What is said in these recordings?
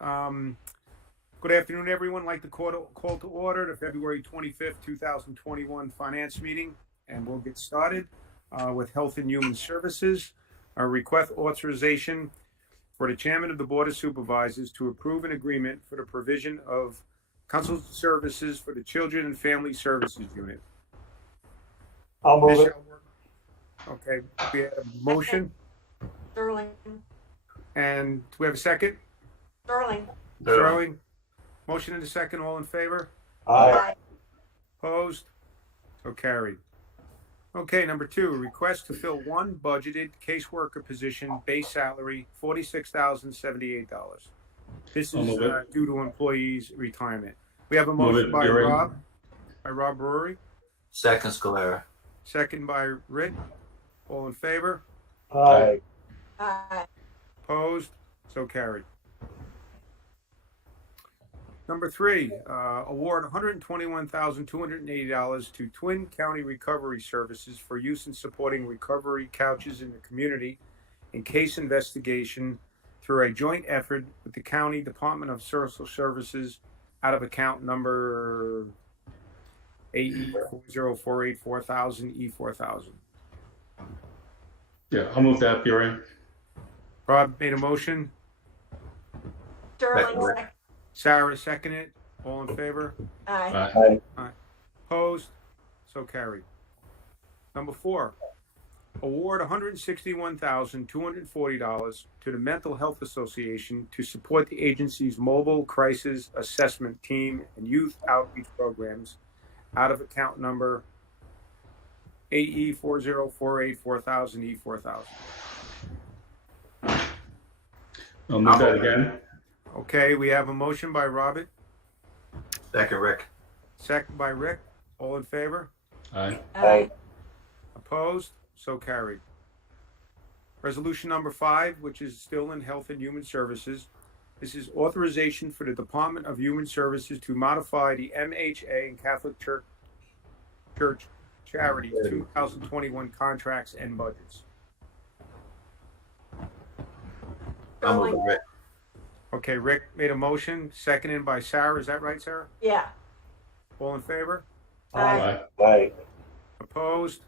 Good afternoon, everyone. I'd like to call to order the February 25th, 2021 Finance Meeting, and we'll get started with Health and Human Services. Our request authorization for the Chairman of the Board of Supervisors to approve an agreement for the provision of council services for the Children and Family Services Unit. I'll move it. Okay, we have a motion. Sterling. And do we have a second? Sterling. Sterling. Motion and a second. All in favor? Aye. Opposed? So carried. Okay, number 2, request to fill one budgeted caseworker position, base salary $46,078. This is due to employees' retirement. We have a motion by Rob Brewery. Second, Scalera. Second by Rick. All in favor? Aye. Aye. Opposed? So carried. Number 3, award $121,280 to Twin County Recovery Services for use in supporting recovery couches in the community in case investigation through a joint effort with the County Department of Social Services out of account number AE40484000 E4000. Yeah, I'll move that, Bureau. Rob made a motion. Sterling. Second. Sarah seconded. All in favor? Aye. Opposed? So carried. Number 4, award $161,240 to the Mental Health Association to support the agency's mobile crisis assessment team and youth outreach programs out of account number AE40484000 E4000. I'll move that again. Okay, we have a motion by Robert, Second, Rick. second by Rick. All in favor? Aye. Aye. Opposed? So carried. Resolution number 5, which is still in Health and Human Services. This is authorization for the Department of Human Services to modify the MHA and Catholic Church Charities 2021 contracts and budgets. I'll move it, Rick. Okay, Rick made a motion, seconded by Sarah. Is that right, Sarah? Yeah. All in favor? Aye. Aye. Opposed?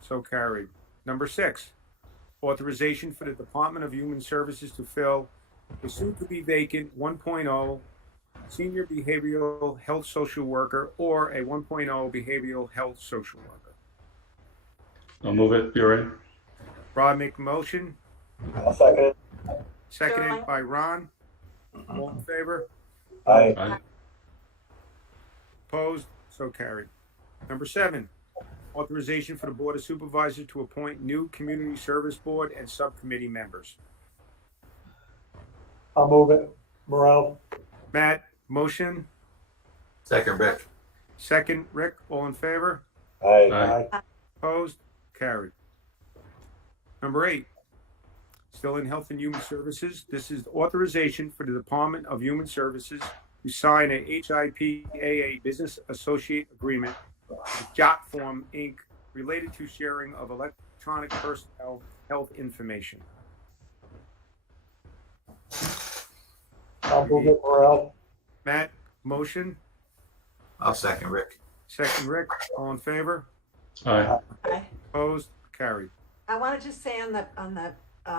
So carried. Number 6, authorization for the Department of Human Services to fill the soon-to-be vacant 1.0 senior behavioral health social worker or a 1.0 behavioral health social worker. I'll move it, Bureau. Rob make the motion, I'll second it. seconded Sterling. by Ron. All in favor? Aye. Aye. Opposed? So carried. Number 7, authorization for the Board of Supervisors to appoint new Community Service Board and Subcommittee members. I'll move it. Morel. Matt, motion. Second, Rick. Second, Rick. All in favor? Aye. Aye. Opposed? Carried. Number 8, still in Health and Human Services. This is authorization for the Department of Human Services to sign a HIPAA Business Associate Agreement with Jotform, Inc., related to sharing of electronic personnel health information. I'll move it. Morel. Matt, motion. I'll second, Rick. Second, Rick. All in favor? Aye. Aye. Opposed? Carried. I want to just say on the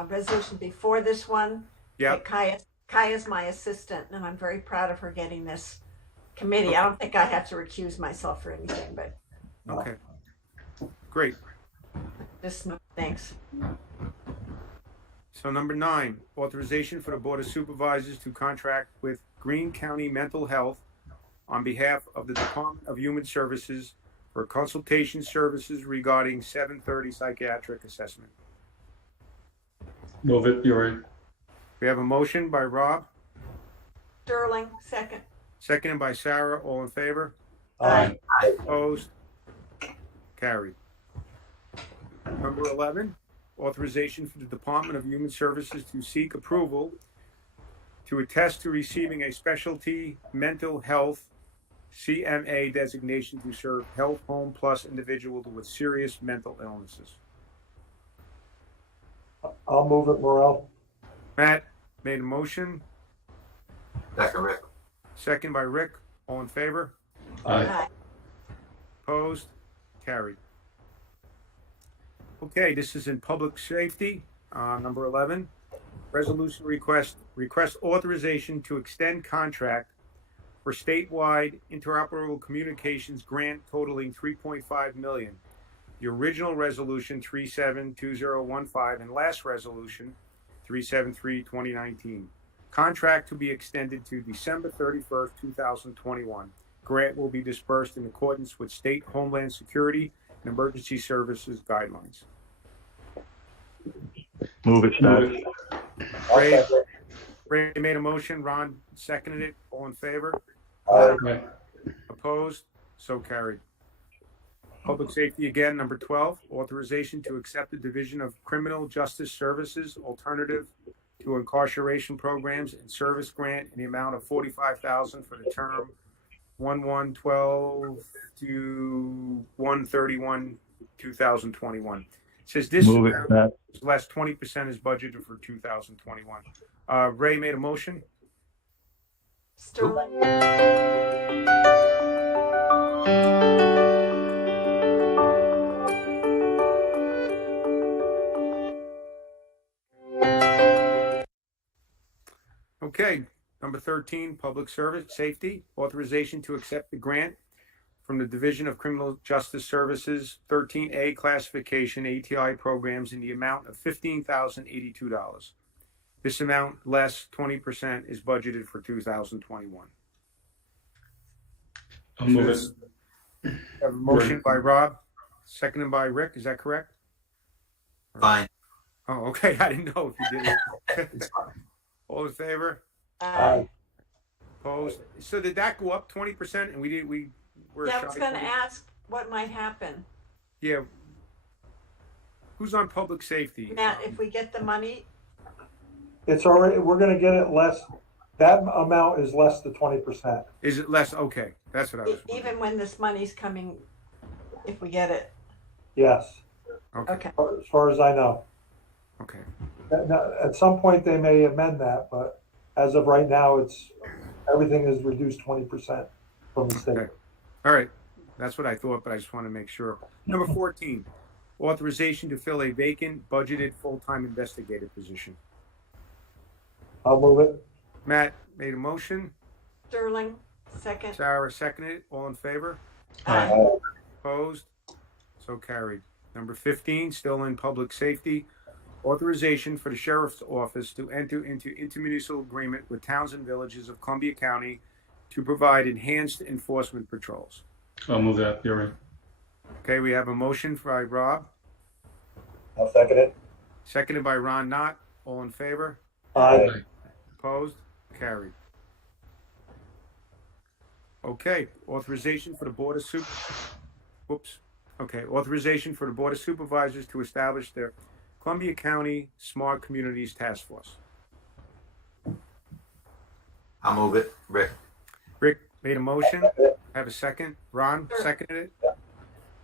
resolution before this one, Yep. that Kaya's my assistant, and I'm very proud of her getting this committee. I don't think I have to recuse myself or anything, but Okay. Great. just thanks. So number 9, authorization for the Board of Supervisors to contract with Greene County Mental Health on behalf of the Department of Human Services for consultation services regarding 730 psychiatric assessment. Move it, Bureau. We have a motion by Rob, Sterling. Second. seconded by Sarah. All in favor? Aye. Opposed? Carried. Number 11, authorization for the Department of Human Services to seek approval to attest to receiving a specialty mental health CMA designation to serve Health Home Plus individuals with serious mental illnesses. I'll move it. Morel. Matt made a motion, Second, Rick. Second by Rick. All in favor? Aye. Aye. Opposed? Carried. Okay, this is in public safety. Number 11, resolution request authorization to extend contract for statewide interoperable communications grant totaling $3.5 million. The original resolution 372015 and last resolution 373-2019. Contract to be extended to December 31st, 2021. Grant will be dispersed in accordance with state Homeland Security and Emergency Services guidelines. Move it, Staggs. I'll Ray. second. Ray made a motion, Ron seconded it. All in favor? Aye. Aye. Opposed? So carried. Public safety again, number 12, authorization to accept the Division of Criminal Justice Services alternative to incarceration programs and service grant in the amount of $45,000 for the term 1/1/12 to 1/31/2021. It says this Move it, amount Matt. is less 20% is budgeted for 2021. Ray made a motion. Sterling. Okay, number 13, public service safety, authorization to accept the grant from the Division of Criminal Justice Services 13A classification ATI programs in the amount of $15,082. This amount less 20% is budgeted for 2021. I'll move it. Have a motion by Rob, seconded by Rick, is that correct? Fine. Oh, okay, I didn't know if you did it. It's fine. All in favor? Aye. Opposed? So did that go up 20% and we were Yeah, I shy was gonna 20? ask what might happen. Yeah. Who's on public safety? Matt, if we get the money, It's already, we're gonna get it less, that amount is less than 20%. Is it less? Okay, that's what I was wondering. even when this money's coming, if we get it, Yes, Okay, okay. as far as I know. okay. Now, at some point, they may amend that, but as of right now, everything is reduced 20% from the state. Okay. All right, that's what I thought, but I just want to make sure. Number 14, authorization to fill a vacant budgeted full-time investigator position. I'll move it. Matt made a motion. Sterling, second. Sarah seconded it. All in favor? Aye. Opposed? So carried. Number 15, still in public safety, authorization for the sheriff's office to enter into intermunicipal agreement with towns and villages of Columbia County to provide enhanced enforcement patrols. I'll move that, Buring. Okay, we have a motion by Rob, I'll second it. seconded by Ron Knott. All in favor? Aye. Opposed? Carried. Okay, authorization for the Board of authorization for the Board of Supervisors to establish their Columbia County Smart Communities Task Force. I'll move it. Rick. Rick made a motion. Have a second. Ron seconded it.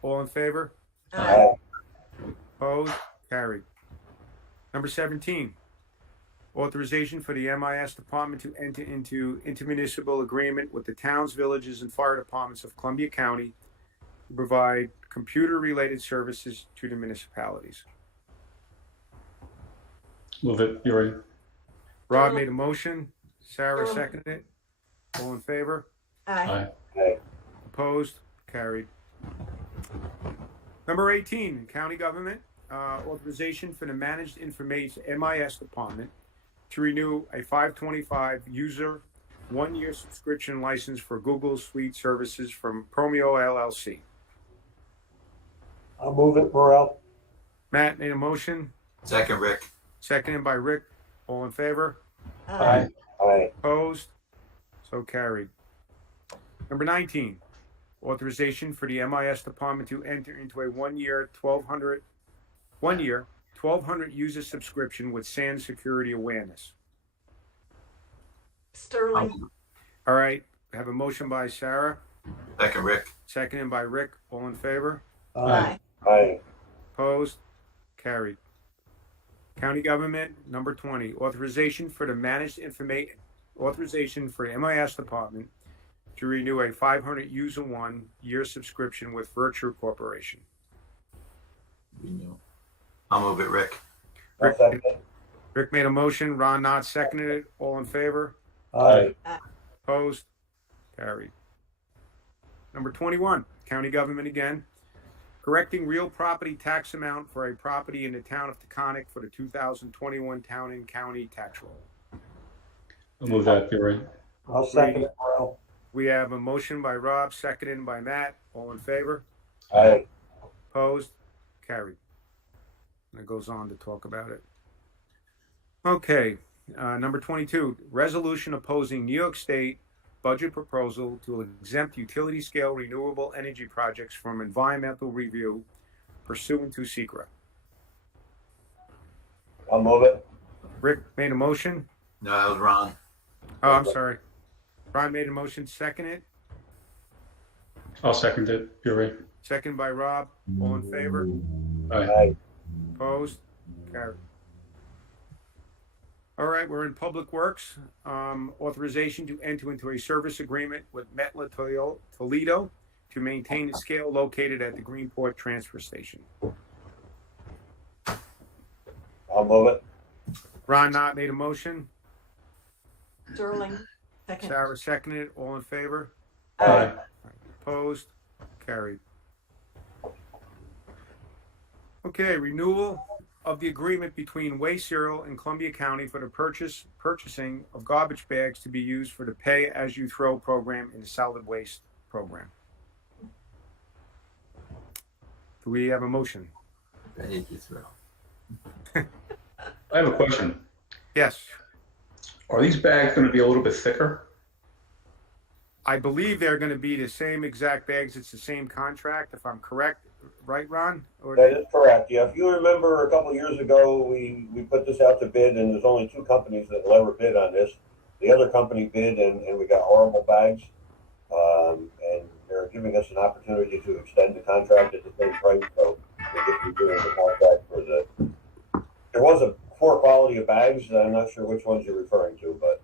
All in favor? Aye. Opposed? Carried. Number 17, authorization for the MIS department to enter into intermunicipal agreement with the towns, villages, and fire departments of Columbia County to provide computer-related services to the municipalities. Move it, Buring. Rob made a motion. Sarah Sterling. seconded it. All in favor? Aye. Aye. Opposed? Carried. Number 18, county government, authorization for the managed information MIS department to renew a 525 user 1-year subscription license for Google Suite services from Promio LLC. I'll move it, Morel. Matt made a motion, Second, Rick. seconded by Rick. All in favor? Aye. Aye. Opposed? So carried. Number 19, authorization for the MIS department to enter into a 1-year 1,200 user subscription with SAN Security Awareness. Sterling, All right, I have a motion by Sarah, Second, Rick. seconded by Rick. All in favor? aye. Aye. Opposed? Carried. County government, number 20, authorization for the managed authorization for the MIS department to renew a 500 user 1-year subscription with Virtue Corporation. I'll move it, Rick. I'll second it. Rick made a motion, Ron Knott seconded it. All in favor? Aye. Opposed? Carried. Number 21, county government again. Correcting real property tax amount for a property in the town of Taconic for the 2021 town and county tax roll. I'll move that, Fury. I'll second it, Morel. We have a motion by Rob, seconded by Matt. All in favor? Aye. Opposed? Carried. And it goes on to talk about it. Okay, number 22, resolution opposing New York State budget proposal to exempt utility scale renewable energy projects from environmental review pursuant to SECRA. I'll move it. Rick made a motion. No, that was Ron. Oh, I'm sorry. Ron made a motion, second it. I'll second it, Fury. Second by Rob. All in favor? Aye. Opposed? Carried. All right, we're in Public Works. Authorization to enter into a service agreement with Metla Toledo to maintain the scale located at the Greenport Transfer Station. I'll move it. Ron Knott made a motion. Sterling, second. Sarah seconded it. All in favor? Aye. Opposed? Carried. Okay, renewal of the agreement between Waste Zero and Columbia County for the purchasing of garbage bags to be used for the pay-as-you-throw program in the solid waste program. Do we have a motion? Ready to throw. I have a question. Yes, Are these bags going to be a little bit thicker? I believe they're going to be the same exact bags. It's the same contract, if I'm correct. Right, Ron? Or That is correct. Yeah, if you remember a couple of years ago, we put this out to bid, and there's only 2 companies that will ever bid on this. The other company bid, and we got horrible bags. And they're giving us an opportunity to extend the contract at the same price. So we're just redoing the contract for the. There was a poor quality of bags. I'm not sure which ones you're referring to, but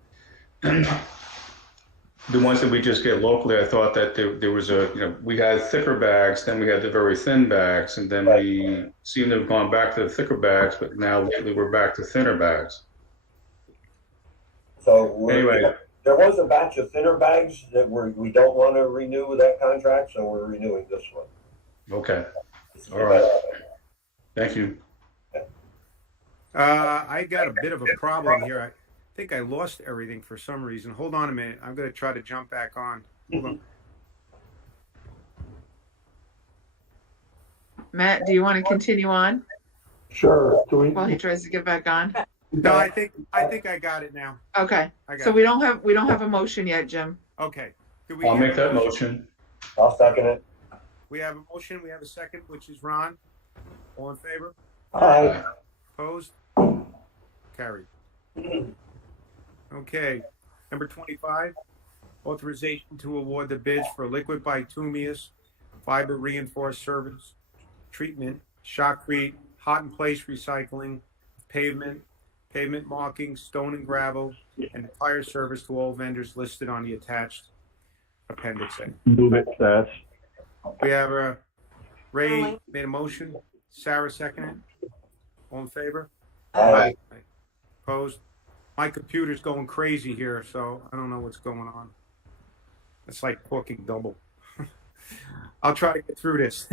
The ones that we just get locally, I thought that there was we had thicker bags, then we had the very thin bags, and then we seem to have gone back to the thicker bags, but now lately we're back to thinner bags. so Anyway. there was a batch of thinner bags that we don't want to renew that contract, so we're renewing this one. Okay. All right. Thank you. I got a bit of a problem here. I think I lost everything for some reason. Hold on a minute. I'm going to try to jump back on. Hold on. Matt, do you want to continue on Sure. Do we? while he tries to get back on? No, I think I got it now. Okay, I got so it. we don't have a motion yet, Jim. Okay. Do we I'll have make a that motion. I'll second it. We have a motion. We have a second, which is Ron. All in favor? Aye. Opposed? Carried. Okay. Number 25, authorization to award the bids for liquid bituminous fiber reinforced surface treatment, shotcrete, hot in place recycling, pavement marking, stone and gravel, and tire service to all vendors listed on the attached appendix A. Move it, Seth. We have Ray Sterling. made a motion. Sarah seconded. All in favor? Aye. Opposed? My computer's going crazy here, so I don't know what's going on. It's like talking double. I'll try to get through this.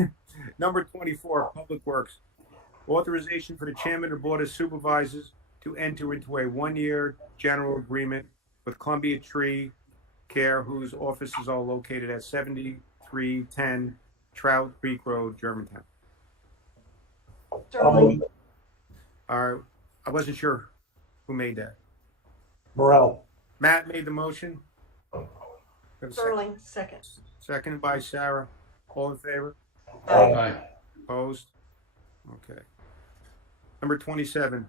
Number 24, Public Works. Authorization for the chairman of the Board of Supervisors to enter into a 1-year general agreement with Columbia Tree Care, whose offices are located at 7310 Trout Creek Road, Germantown. I'll Sterling, move it. I wasn't sure who made that. Morel. Matt made the motion. Sterling, second. Seconded by Sarah. All in favor? Aye. Aye. Opposed? Okay. Number 27,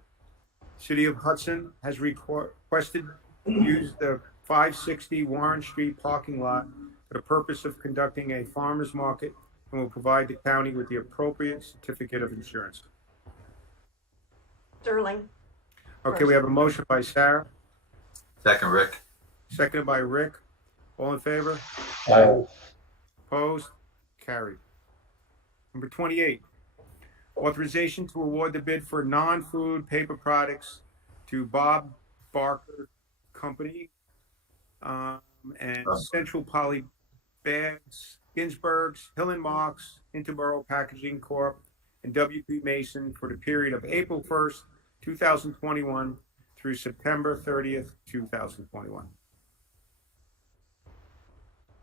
City of Hudson has requested to use the 560 Warren Street parking lot for the purpose of conducting a farmer's market and will provide the county with the appropriate certificate of insurance. Sterling, Okay, we have a motion by Sarah, Second, Rick. seconded by Rick. All in favor? Aye. Opposed? Carried. Number 28, authorization to award the bid for non-food paper products to Bob Barker Company and Central Poly Bags, Ginsberg's, Hill and Marks, Interboro Packaging Corp., and WP Mason for the period of April 1st, 2021 through September 30th, 2021.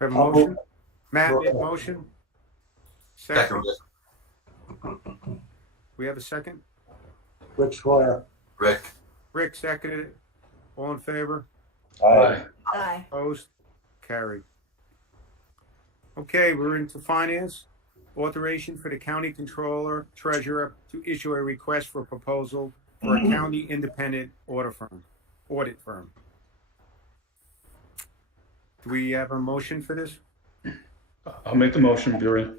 Have a I'll motion? move. Matt made a motion. Second, Second. We have a second? Rick Squire. Rick. Rick seconded it. All in favor? Aye. Aye. Opposed? Carried. Okay, we're into finance. Authorization for the county controller, treasurer to issue a request for proposal for a county independent audit firm. Do we have a motion for this? I'll make the motion, Buren.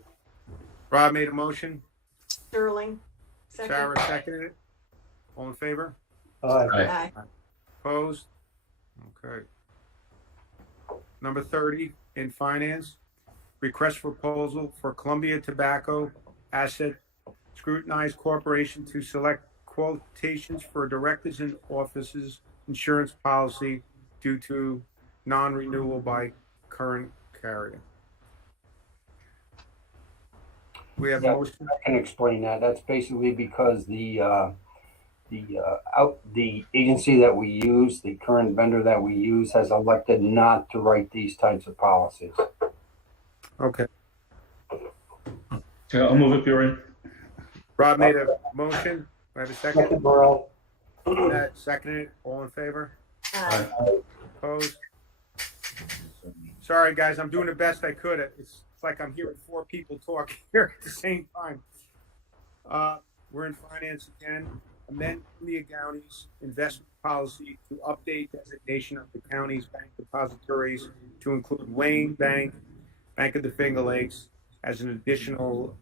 Rob made a motion. Sterling. Second. Sarah seconded it. All in favor? Aye. Aye. Opposed? Okay. Number 30, in finance, request for proposal for Columbia Tobacco Asset Scrutinized Corporation to select quotations for directors and officers insurance policy due to non-renewal by current carrier. We have a Yeah. motion. I can explain that. That's basically because the agency that we use, the current vendor that we use, has elected not to write these types of policies. Okay. Yeah, I'll move it, Buren. Rob made a motion. We have a second. Second, Burrell. Matt seconded it. All in favor? Aye. Opposed? Sorry, guys, I'm doing the best I could. It's like I'm hearing four people talk here at the same time. We're in finance again. Amend Columbia County's investment policy to update designation of the county's bank depositories to include Wayne Bank, Bank of the Finger Lakes as an additional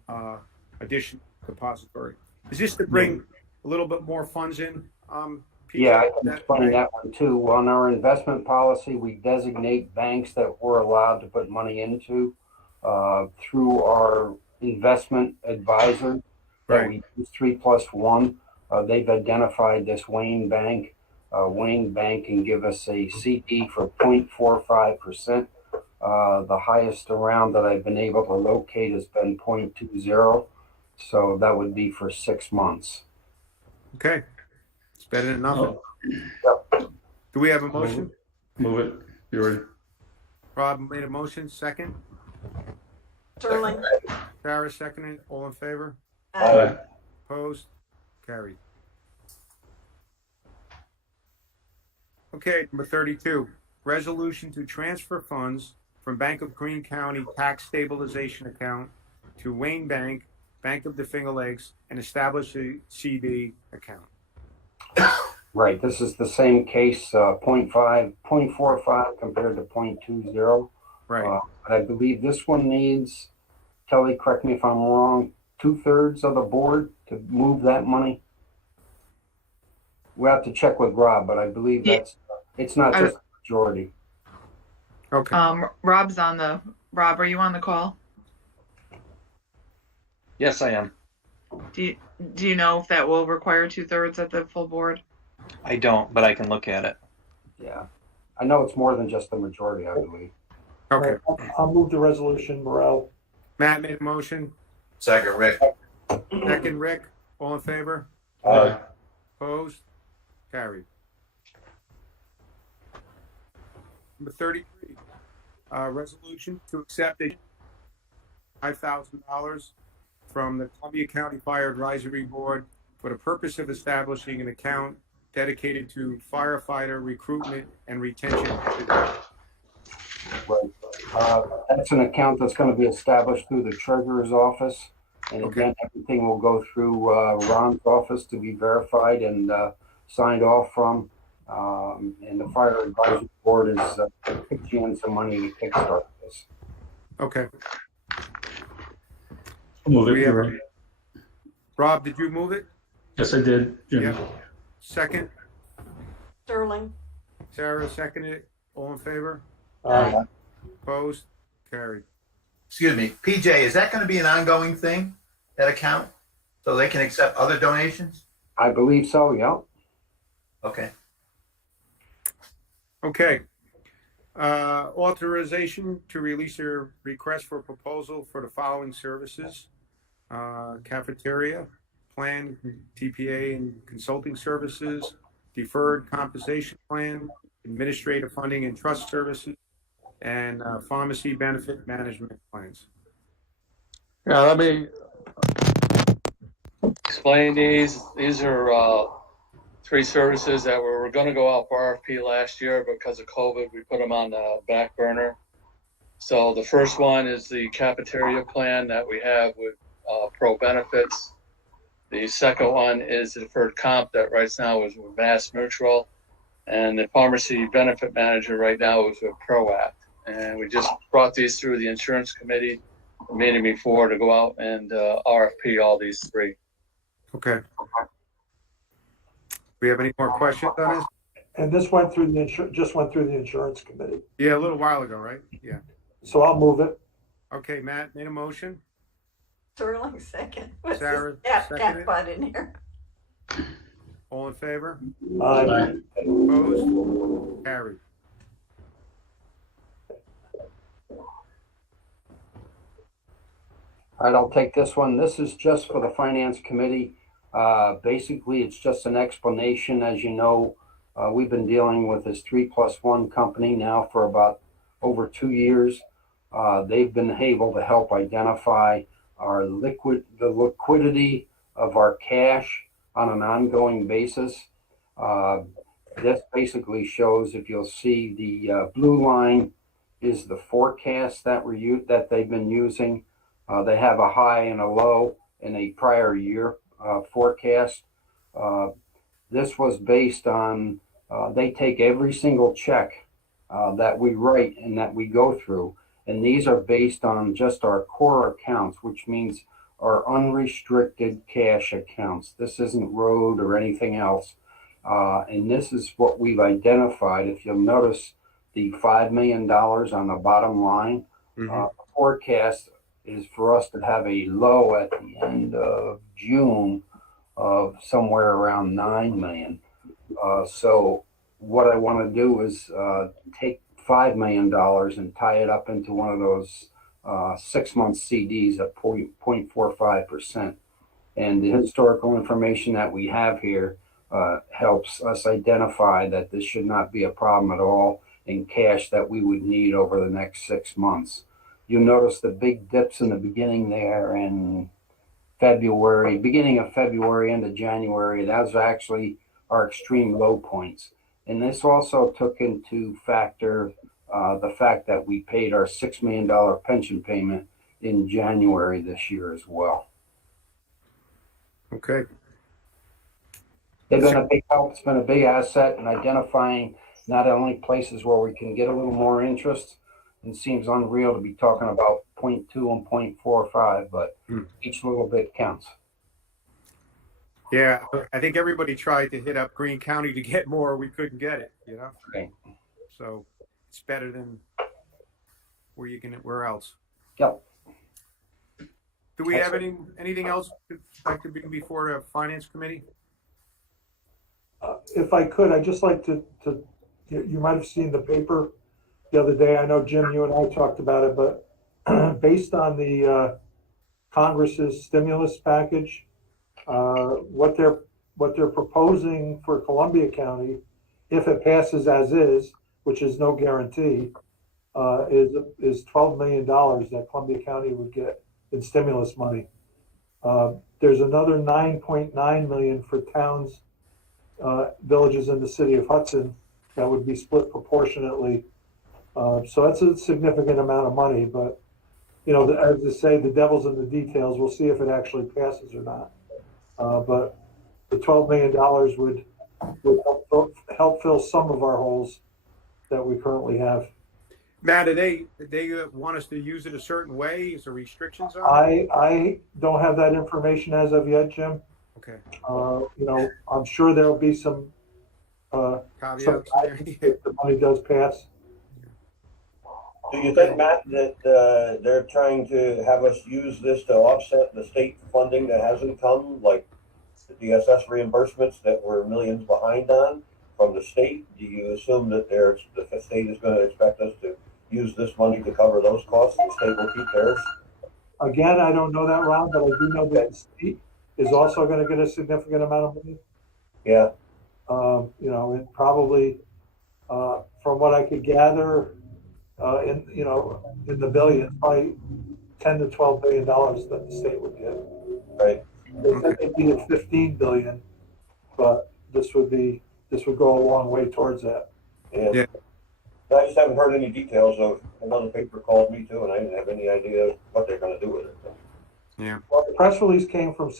depository. Is this to bring a little bit more funds in? Pete? Yeah, I can explain that one too. On our investment policy, we designate banks that we're allowed to put money into through our investment advisor that we use 3+1. They've identified this Wayne Bank. Wayne Bank can give us a CD for 0.45%. The highest around that I've been able to locate has been 0.20. So that would be for 6 months. Okay. It's better than nothing. Yep. Do we have a motion? Move it, Buren. Rob made a motion, second. Sterling. Sarah seconded. All in favor? Aye. Opposed? Carried. Okay, number 32, resolution to transfer funds from Bank of Greene County Tax Stabilization Account to Wayne Bank, Bank of the Finger Lakes, and establish a CD account. Right. This is the same case, 0.45 compared to 0.20. Right. But I believe this one needs, Kelly, correct me if I'm wrong, 2/3 of the board to move that money. We have to check with Rob, but I believe Yeah. it's not just a majority. Okay. Rob, are you on the call? Yes, I am. Do you know if that will require 2/3 at the full board? I don't, but I can look at it. Yeah. I know it's more than just the majority, I believe. Okay. I'll move the resolution, Burrell. Matt made a motion, Second, Rick. second Rick. All in favor? Aye. Opposed? Carried. Number 33, resolution to accept a $5,000 from the Columbia County Fire Advisory Board for the purpose of establishing an account dedicated to firefighter recruitment and retention. Right. That's an account that's going to be established through the treasurer's office. And Okay. again, everything will go through Ron's office to be verified and signed off from. And the fire advisory board is pitching in some money to kickstart this. Okay. I'll move it, We have- Buren. Rob, did you move it? Yes, I did. Jim. Yeah. Second, Sterling. Sarah seconded it. All in favor? Aye. Opposed? Carried. Excuse me, PJ, is that going to be an ongoing thing, that account? So they can accept other donations? I believe so, yeah. Okay. Okay. Authorization to release a request for proposal for the following services. Cafeteria, plan, TPA and consulting services, deferred compensation plan, administrative funding and trust services, and pharmacy benefit management plans. Yeah, let me explain these. These are three services that were going to go out for RFP last year, but because of COVID, we put them on the back burner. So the first one is the cafeteria plan that we have with Pro Benefits. The second one is the deferred comp that right now is with Mass Mutual. And the pharmacy benefit manager right now is with ProAct. And we just brought these through the insurance committee the meeting before to go out and RFP all these three. Okay. We have any more questions on this? And this went through just went through the insurance committee. Yeah, a little while ago, right? Yeah. So I'll move it. Okay, Matt made a motion. Sterling second. What's Sarah, this cat seconded. butt in here? All in favor? Aye. Opposed? Carried. All right, I'll take this one. This is just for the finance committee. Basically, it's just an explanation. As you know, we've been dealing with this 3+1 company now for about over 2 years. They've been able to help identify the liquidity of our cash on an ongoing basis. This basically shows, if you'll see, the blue line is the forecast that they've been using. They have a high and a low in a prior year forecast. This was based on, they take every single check that we write and that we go through. And these are based on just our core accounts, which means our unrestricted cash accounts. This isn't road or anything else. And this is what we've identified. If you'll notice the $5 million on the bottom line, forecast is for us to have a low at the end of June of somewhere around 9 million. So what I want to do is take $5 million and tie it up into one of those 6-month CDs at 0.45%. And the historical information that we have here helps us identify that this should not be a problem at all in cash that we would need over the next 6 months. You'll notice the big dips in the beginning there in February, beginning of February into January. That was actually our extreme low points. And this also took into factor the fact that we paid our $6 million pension payment in January this year as well. Okay. They've been a big help. It's been a big asset in identifying not only places where we can get a little more interest. It seems unreal to be talking about 0.2 and 0.45, but each little bit counts. Yeah, I think everybody tried to hit up Greene County to get more. We couldn't get it, you know? Right. So it's better than where else. Yep. Do we have anything else that could be before the finance committee? If I could, I'd just like to you might have seen the paper the other day. I know, Jim, you and I talked about it, but based on the Congress's stimulus package, what they're proposing for Columbia County, if it passes as is, which is no guarantee, is $12 million that Columbia County would get in stimulus money. There's another $9.9 million for towns, villages in the city of Hudson that would be split proportionately. So that's a significant amount of money, but you know, as they say, the devil's in the details. We'll see if it actually passes or not. But the $12 million would help fill some of our holes that we currently have. Matt, do they want us to use it a certain way? Is there restrictions on it? I don't have that information as of yet, Jim. Okay. You know, I'm sure there'll be some Caveats there. if the money does pass. Do you think, Matt, that they're trying to have us use this to offset the state funding that hasn't come, like the DSS reimbursements that we're millions behind on from the state? Do you assume that the state is going to expect us to use this money to cover those costs and the state will keep theirs? Again, I don't know that, Ron, but I do know that the state is also gonna get a significant amount of money. Yeah, You know, it probably, from what I could gather, in the billions, probably 10 to 12 billion dollars that the state would get. right. They said they needed 15 billion, but this would go a long way towards that. Yeah. Yeah. I just haven't heard any details of, another paper called me too, and I didn't have any idea what they're going to do with it. Well, the press release came from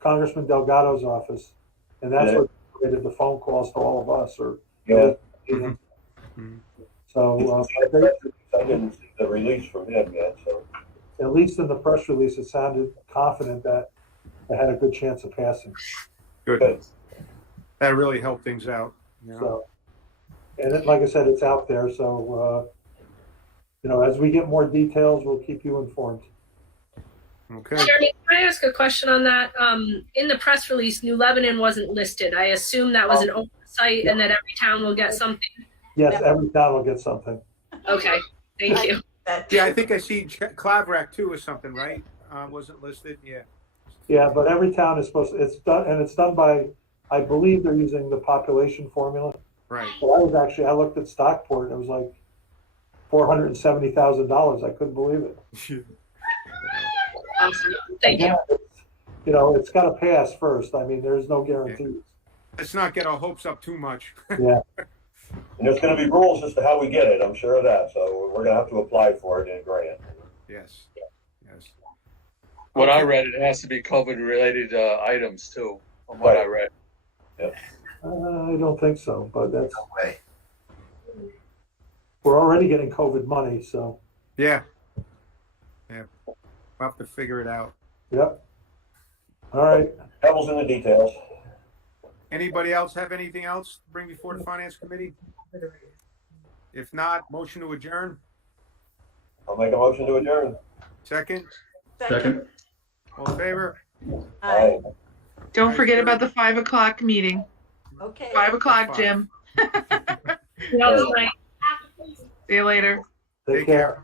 Congressman Delgado's office, and that's Yeah. what created the phone calls to all of us. Yeah. So I didn't see the release from him yet, so. at least in the press release, it sounded confident that it had a good chance of passing. Good. That really helped things out. You know? So, and like I said, it's out there. So, as we get more details, we'll keep you informed. Okay. Jeremy, can I ask a question on that? In the press release, New Lebanon wasn't listed. I assume that was an oversight and that every town will get something. Yes, every town will get something. Okay, thank you. Yeah, I think I see Claverack too or something, right? Wasn't listed. Yeah. Yeah, but every town is supposed to, it's done by, I believe they're using the population formula. Right. But I looked at Stockport and it was like $470,000. I couldn't believe it. Awesome. Thank you. Again, it's got to pass first. I mean, there's no guarantees. Let's not get our hopes up too much. Yeah. And there's going to be rules as to how we get it, I'm sure of that, so we're going to have to apply for it in a grant. Yes. Yes. What I read, it has to be COVID-related items too, from what I read. I don't think so, but No way. we're already getting COVID money, so, Yeah. Yeah. We'll have to figure it out. yep. All right. Devil's in the details. Anybody else have anything else to bring before the Finance Committee? If not, motion to adjourn. I'll make a motion to adjourn. Second. Second. All in favor? Aye. Don't forget about the 5 o'clock meeting. Okay. 5 o'clock, Jim. That was nice. See you later. Take care.